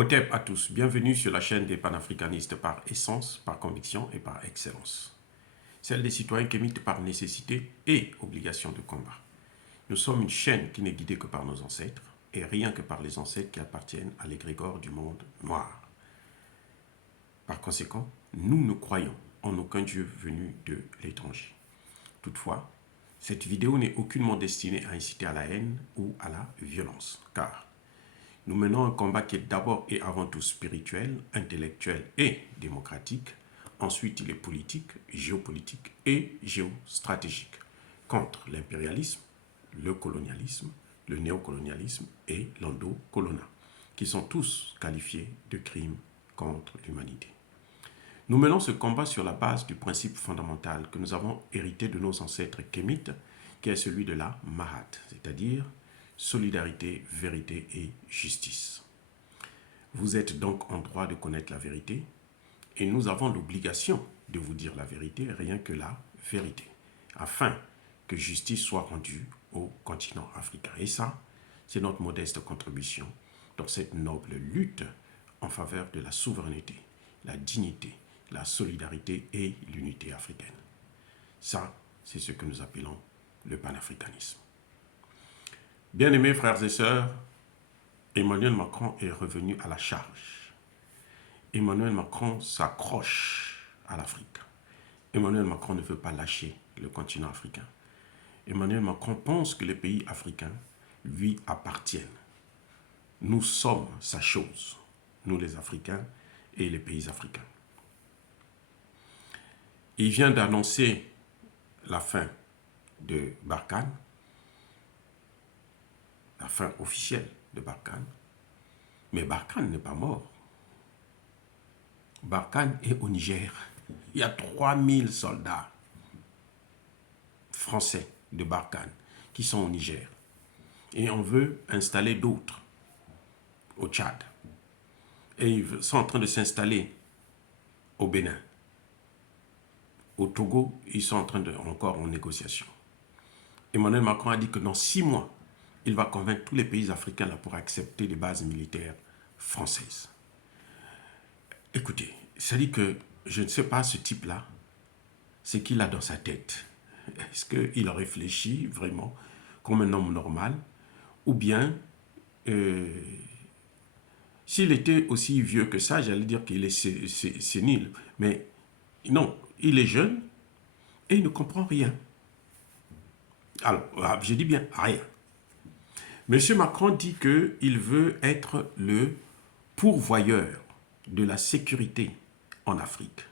Hotep à tous, bienvenue sur la chaîne des panafricanistes par essence, par conviction et par excellence. Celle des citoyens qui émitent par nécessité et obligation de combat. Nous sommes une chaîne qui n'est guidée que par nos ancêtres et rien que par les ancêtres qui appartiennent à l'égrégore du monde noir. Par conséquent, nous ne croyons en aucun Dieu venu de l'étranger. Toutefois, cette vidéo n'est aucunement destinée à inciter à la haine ou à la violence, car nous menons un combat qui est d'abord et avant tout spirituel, intellectuel et démocratique. Ensuite, il est politique, géopolitique et géostratégique contre l'impérialisme, le colonialisme, le néocolonialisme et l'endocolonat, qui sont tous qualifiés de crimes contre l'humanité. Nous menons ce combat sur la base du principe fondamental que nous avons hérité de nos ancêtres kémites, qui est celui de la Mahat, c'est-à-dire solidarité, vérité et justice. Vous êtes donc en droit de connaître la vérité et nous avons l'obligation de vous dire la vérité, rien que la vérité, afin que justice soit rendue au continent africain. Et ça, c'est notre modeste contribution dans cette noble lutte en faveur de la souveraineté, la dignité, la solidarité et l'unité africaine. Ça, c'est ce que nous appelons le panafricanisme. Bien-aimés frères et sœurs, Emmanuel Macron est revenu à la charge. Emmanuel Macron s'accroche à l'Afrique. Emmanuel Macron ne veut pas lâcher le continent africain. Emmanuel Macron pense que les pays africains lui appartiennent. Nous sommes sa chose, nous les Africains et les pays africains. Il vient d'annoncer la fin de Barkhane, la fin officielle de Barkhane. Mais Barkhane n'est pas mort. Barkhane est au Niger. Il y a 3000 soldats français de Barkhane qui sont au Niger. Et on veut installer d'autres au Tchad. Et ils sont en train de s'installer au Bénin. Au Togo, ils sont encore en négociation. Emmanuel Macron a dit que dans 6 mois, il va convaincre tous les pays africains là pour accepter les bases militaires françaises. Écoutez, ça dit que je ne sais pas ce type-là, ce qu'il a dans sa tête. Est-ce qu'il réfléchit vraiment comme un homme normal? Ou bien, s'il était aussi vieux que ça, j'allais dire qu'il est sénile. Mais non, il est jeune et il ne comprend rien. Alors, je dis bien rien. M. Macron dit qu'il veut être le pourvoyeur de la sécurité en Afrique.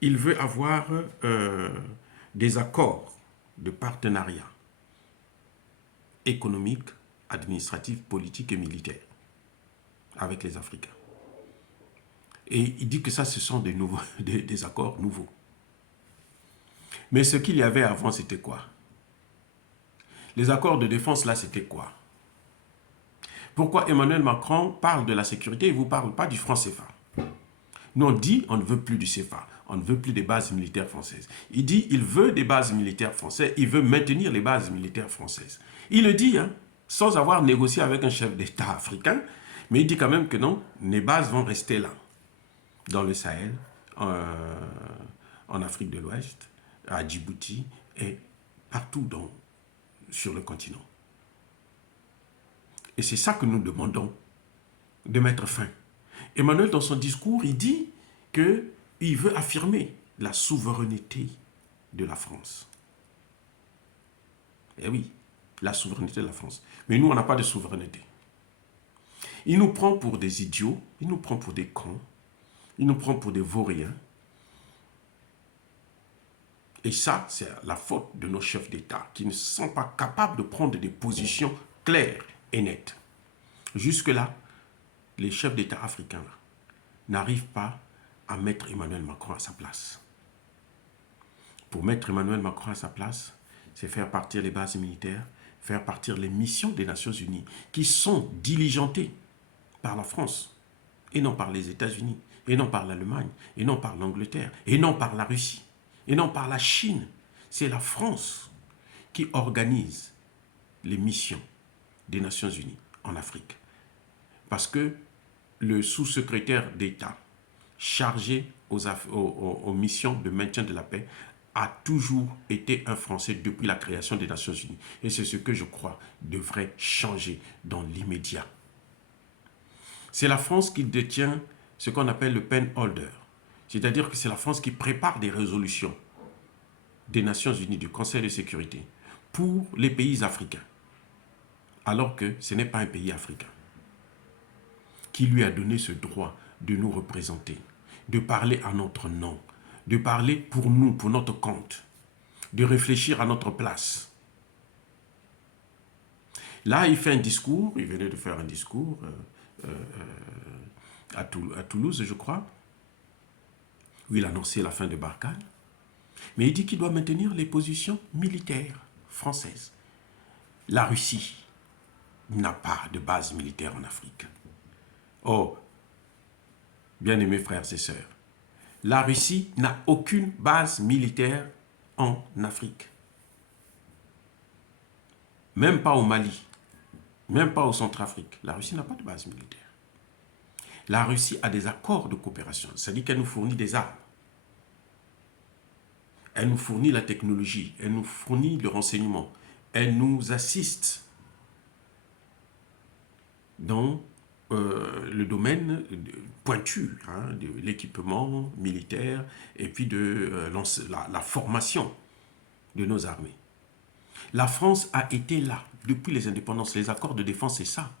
Il veut avoir des accords de partenariat économique, administratif, politique et militaire avec les Africains. Et il dit que ça, ce sont des accords nouveaux. Mais ce qu'il y avait avant, c'était quoi? Les accords de défense, là, c'était quoi? Pourquoi Emmanuel Macron parle de la sécurité et ne vous parle pas du franc CFA? Nous, on dit on ne veut plus du CFA, on ne veut plus des bases militaires françaises. Il dit il veut des bases militaires françaises, il veut maintenir les bases militaires françaises. Il le dit, hein, sans avoir négocié avec un chef d'État africain, mais il dit quand même que non, les bases vont rester là, dans le Sahel, en Afrique de l'Ouest, à Djibouti et partout sur le continent. Et c'est ça que nous demandons de mettre fin. Emmanuel, dans son discours, il dit qu'il veut affirmer la souveraineté de la France. Eh oui, la souveraineté de la France. Mais nous, on n'a pas de souveraineté. Il nous prend pour des idiots, il nous prend pour des cons, il nous prend pour des vauriens. Et ça, c'est la faute de nos chefs d'État qui ne sont pas capables de prendre des positions claires et nettes. Jusque-là, les chefs d'État africains n'arrivent pas à mettre Emmanuel Macron à sa place. Pour mettre Emmanuel Macron à sa place, c'est faire partir les bases militaires, faire partir les missions des Nations Unies qui sont diligentées par la France et non par les États-Unis, et non par l'Allemagne, et non par l'Angleterre, et non par la Russie, et non par la Chine. C'est la France qui organise les missions des Nations Unies en Afrique. Parce que le sous-secrétaire d'État chargé aux missions de maintien de la paix a toujours été un Français depuis la création des Nations Unies. Et c'est ce que je crois devrait changer dans l'immédiat. C'est la France qui détient ce qu'on appelle le pen holder. C'est-à-dire que c'est la France qui prépare des résolutions des Nations Unies, du Conseil de sécurité, pour les pays africains. Alors que ce n'est pas un pays africain qui lui a donné ce droit de nous représenter, de parler à notre nom, de parler pour nous, pour notre compte, de réfléchir à notre place. Là, il fait un discours, il venait de faire un discours à Toulouse, je crois, où il annonçait la fin de Barkhane. Mais il dit qu'il doit maintenir les positions militaires françaises. La Russie n'a pas de base militaire en Afrique. Oh, bien-aimés frères et sœurs, la Russie n'a aucune base militaire en Afrique. Même pas au Mali, même pas au Centrafrique. La Russie n'a pas de base militaire. La Russie a des accords de coopération, c'est-à-dire qu'elle nous fournit des armes. Elle nous fournit la technologie, elle nous fournit le renseignement, elle nous assiste dans le domaine pointu de l'équipement militaire et puis de la formation de nos armées. La France a été là depuis les indépendances. Les accords de défense, c'est ça.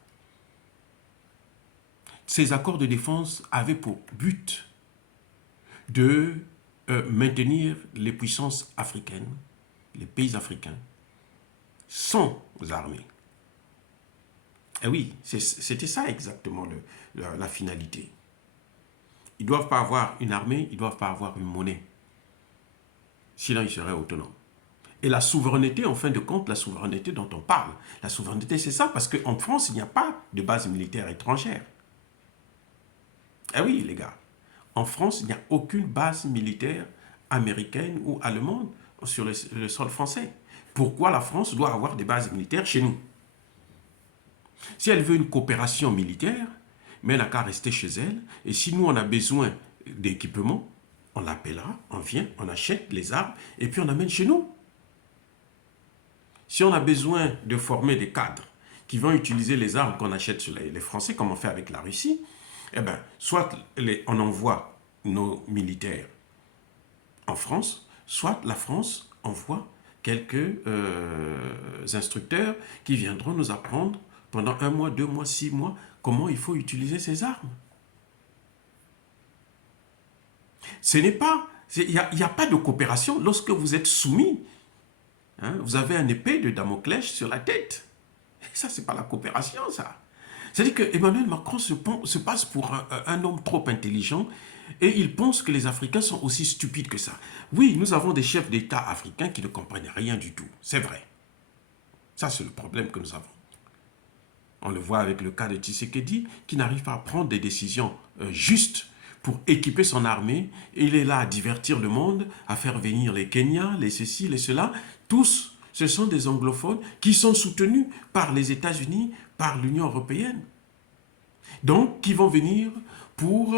Ces accords de défense avaient pour but de maintenir les puissances africaines, les pays africains, sans armée. Et oui, c'était ça exactement la finalité. Ils ne doivent pas avoir une armée, ils ne doivent pas avoir une monnaie. Sinon, ils seraient autonomes. Et la souveraineté, en fin de compte, la souveraineté dont on parle, la souveraineté, c'est ça, parce qu'en France, il n'y a pas de base militaire étrangère. Eh oui, les gars, en France, il n'y a aucune base militaire américaine ou allemande sur le sol français. Pourquoi la France doit avoir des bases militaires chez nous? Si elle veut une coopération militaire, mais elle n'a qu'à rester chez elle. Et si nous, on a besoin d'équipement, on l'appellera, on vient, on achète les armes et puis on amène chez nous. Si on a besoin de former des cadres qui vont utiliser les armes qu'on achète sur les Français, comme on fait avec la Russie, eh bien, soit on envoie nos militaires en France, soit la France envoie quelques instructeurs qui viendront nous apprendre pendant 1 mois, 2 mois, 6 mois, comment il faut utiliser ces armes. Ce n'est pas, il n'y a pas de coopération lorsque vous êtes soumis. Hein, vous avez un épée de Damoclès sur la tête. Et ça, ce n'est pas la coopération, ça. C'est-à-dire que Emmanuel Macron se passe pour un homme trop intelligent et il pense que les Africains sont aussi stupides que ça. Oui, nous avons des chefs d'État africains qui ne comprennent rien du tout. C'est vrai. Ça, c'est le problème que nous avons. On le voit avec le cas de Tshisekedi, qui n'arrive pas à prendre des décisions justes pour équiper son armée. Il est là à divertir le monde, à faire venir les Kenyans, les ceci, les cela. Tous, ce sont des anglophones qui sont soutenus par les États-Unis, par l'Union européenne. Donc, qui vont venir pour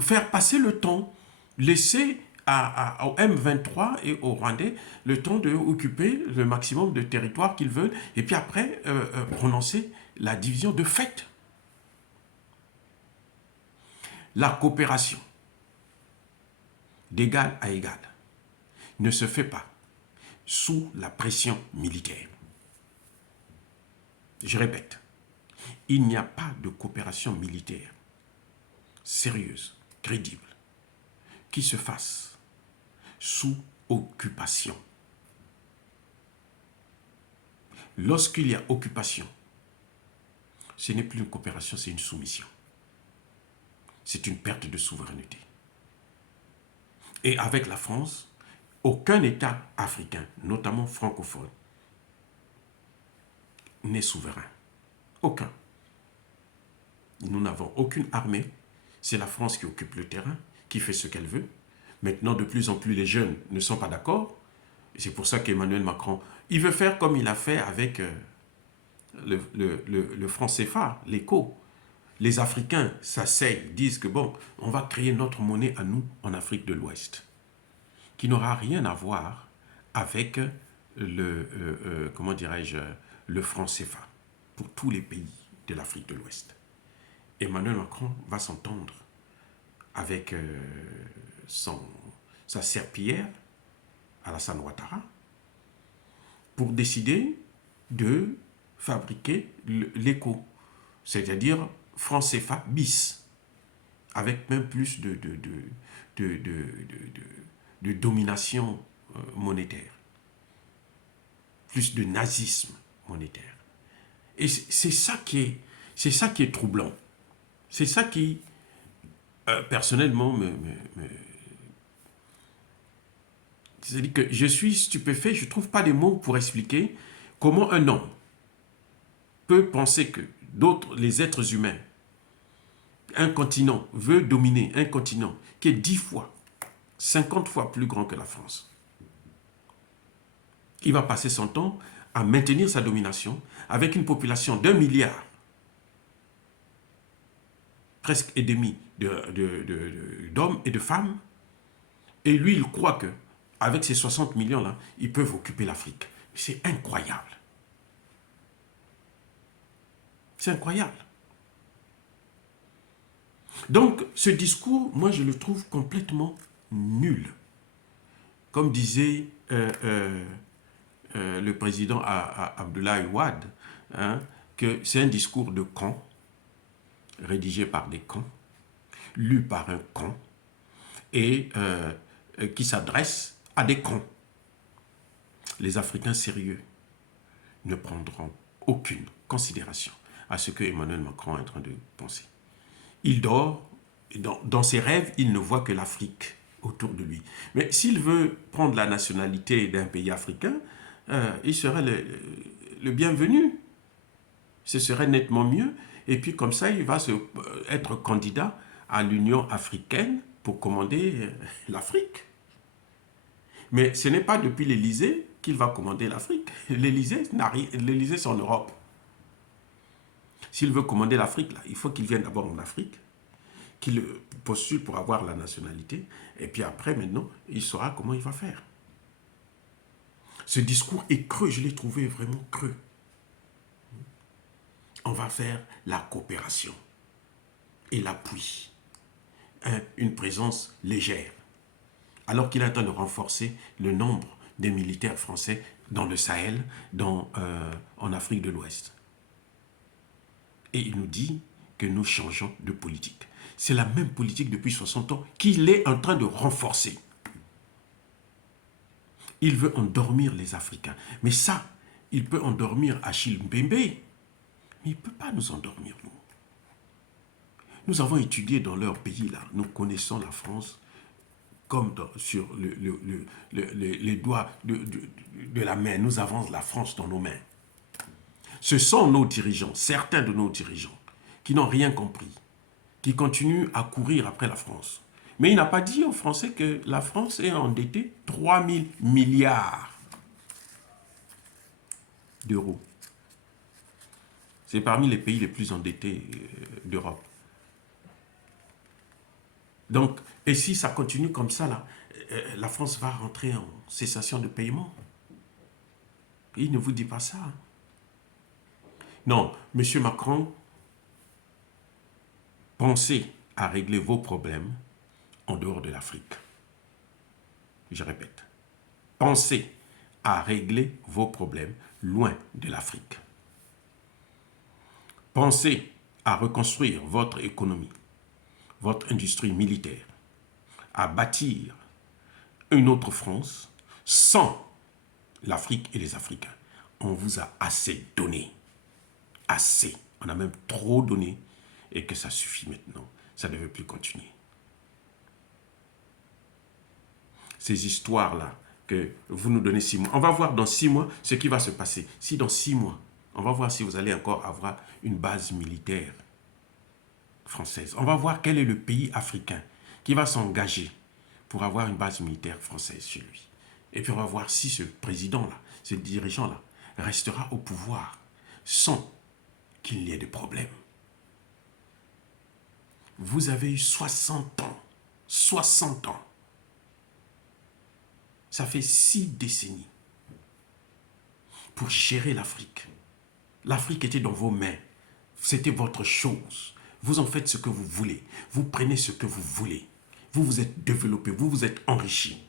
faire passer le temps, laisser au M23 et aux Rwandais le temps d'occuper le maximum de territoire qu'ils veulent et puis après prononcer la division de fait. La coopération d'égal à égal ne se fait pas sous la pression militaire. Je répète, il n'y a pas de coopération militaire sérieuse, crédible, qui se fasse sous occupation. Lorsqu'il y a occupation, ce n'est plus une coopération, c'est une soumission. C'est une perte de souveraineté. Et avec la France, aucun État africain, notamment francophone, n'est souverain. Aucun. Nous n'avons aucune armée. C'est la France qui occupe le terrain, qui fait ce qu'elle veut. Maintenant, de plus en plus, les jeunes ne sont pas d'accord. Et c'est pour ça qu'Emmanuel Macron, il veut faire comme il a fait avec le franc CFA, l'écho. Les Africains s'asseyent, disent que bon, on va créer notre monnaie à nous en Afrique de l'Ouest, qui n'aura rien à voir avec comment dirais-je, le franc CFA pour tous les pays de l'Afrique de l'Ouest. Emmanuel Macron va s'entendre avec sa serpillière, Alassane Ouattara, pour décider de fabriquer l'écho, c'est-à-dire franc CFA bis, avec même plus de domination monétaire, plus de nazisme monétaire. Et c'est ça qui est troublant. C'est ça qui, personnellement, c'est-à-dire que je suis stupéfait, je ne trouve pas des mots pour expliquer comment un homme peut penser que d'autres, les êtres humains, un continent veut dominer un continent qui est 10 fois, 50 fois plus grand que la France. Il va passer son temps à maintenir sa domination avec une population d'1 milliard, presque et demi d'hommes et de femmes. Et lui, il croit que avec ces 60 millions-là, ils peuvent occuper l'Afrique. C'est incroyable. C'est incroyable. Donc, ce discours, moi, je le trouve complètement nul. Comme disait le président Abdoulaye Wade, hein, que c'est un discours de con, rédigé par des cons, lu par un con, et qui s'adresse à des cons. Les Africains sérieux ne prendront aucune considération à ce que Emmanuel Macron est en train de penser. Il dort, et dans ses rêves, il ne voit que l'Afrique autour de lui. Mais s'il veut prendre la nationalité d'un pays africain, il serait le bienvenu. Ce serait nettement mieux. Et puis comme ça, il va être candidat à l'Union africaine pour commander l'Afrique. Mais ce n'est pas depuis l'Élysée qu'il va commander l'Afrique. L'Élysée, c'est en Europe. S'il veut commander l'Afrique, il faut qu'il vienne d'abord en Afrique, qu'il postule pour avoir la nationalité, et puis après, maintenant, il saura comment il va faire. Ce discours est creux, je l'ai trouvé vraiment creux. On va faire la coopération et l'appui, une présence légère, alors qu'il est en train de renforcer le nombre des militaires français dans le Sahel, en Afrique de l'Ouest. Et il nous dit que nous changeons de politique. C'est la même politique depuis 60 ans qu'il est en train de renforcer. Il veut endormir les Africains. Mais ça, il peut endormir Achille Mbembe, mais il ne peut pas nous endormir, nous. Nous avons étudié dans leur pays, là. Nous connaissons la France comme sur les doigts de la main. Nous avons la France dans nos mains. Ce sont nos dirigeants, certains de nos dirigeants, qui n'ont rien compris, qui continuent à courir après la France. Mais il n'a pas dit aux Français que la France est endettée 3 000 milliards d'euros. C'est parmi les pays les plus endettés d'Europe. Donc, et si ça continue comme ça, là, la France va rentrer en cessation de paiement. Il ne vous dit pas ça. Non, M. Macron, pensez à régler vos problèmes en dehors de l'Afrique. Je répète, pensez à régler vos problèmes loin de l'Afrique. Pensez à reconstruire votre économie, votre industrie militaire, à bâtir une autre France sans l'Afrique et les Africains. On vous a assez donné. Assez. On a même trop donné et que ça suffit maintenant. Ça ne veut plus continuer. Ces histoires-là que vous nous donnez 6 mois. On va voir dans 6 mois ce qui va se passer. Si dans 6 mois, on va voir si vous allez encore avoir une base militaire française. On va voir quel est le pays africain qui va s'engager pour avoir une base militaire française chez lui. Et puis on va voir si ce président-là, ce dirigeant-là, restera au pouvoir sans qu'il n'y ait de problème. Vous avez eu 60 ans. 60 ans. Ça fait 6 décennies pour gérer l'Afrique. L'Afrique était dans vos mains. C'était votre chose. Vous en faites ce que vous voulez. Vous prenez ce que vous voulez. Vous vous êtes développé, vous vous êtes enrichi.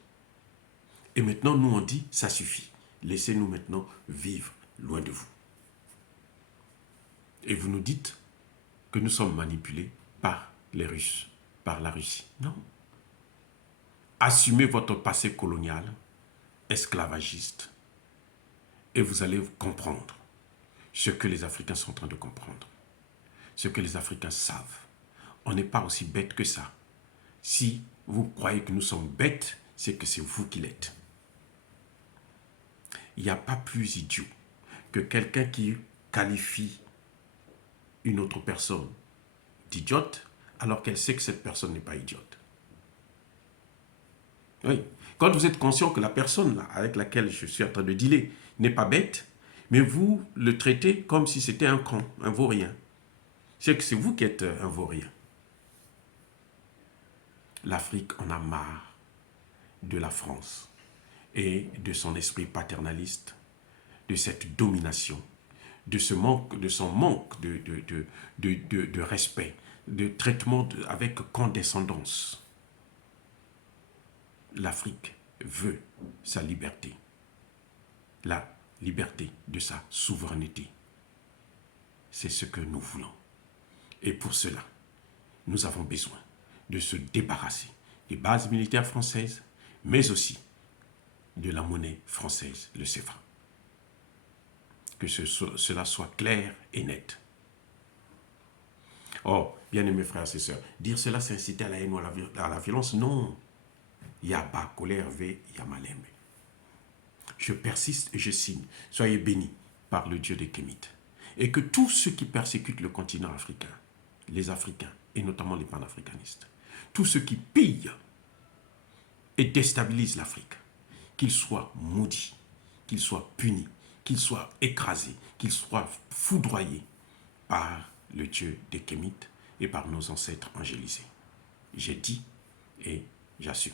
Et maintenant, nous on dit, ça suffit. Laissez-nous maintenant vivre loin de vous. Et vous nous dites que nous sommes manipulés par les Russes, par la Russie. Non. Assumez votre passé colonial, esclavagiste, et vous allez comprendre ce que les Africains sont en train de comprendre. Ce que les Africains savent. On n'est pas aussi bête que ça. Si vous croyez que nous sommes bêtes, c'est que c'est vous qui l'êtes. Il n'y a pas plus idiot que quelqu'un qui qualifie une autre personne d'idiote alors qu'elle sait que cette personne n'est pas idiote. Oui. Quand vous êtes conscient que la personne là, avec laquelle je suis en train de dealer n'est pas bête, mais vous le traitez comme si c'était un con, un vaurien. C'est que c'est vous qui êtes un vaurien. L'Afrique en a marre de la France et de son esprit paternaliste, de cette domination, de son manque de respect, de traitement avec condescendance. L'Afrique veut sa liberté, la liberté de sa souveraineté. C'est ce que nous voulons. Et pour cela, nous avons besoin de se débarrasser des bases militaires françaises, mais aussi de la monnaie française, le CFA. Que cela soit clair et net. Oh, bien-aimés frères et sœurs, dire cela c'est inciter à la haine ou à la violence? Non. Yaba, colère, V, Yamalem. Je persiste et je signe. Soyez bénis par le Dieu des Kémites. Et que tous ceux qui persécutent le continent africain, les Africains, et notamment les panafricanistes, tous ceux qui pillent et déstabilisent l'Afrique, qu'ils soient maudits, qu'ils soient punis, qu'ils soient écrasés, qu'ils soient foudroyés par le Dieu des Kémites et par nos ancêtres angélisés. J'ai dit et j'assume.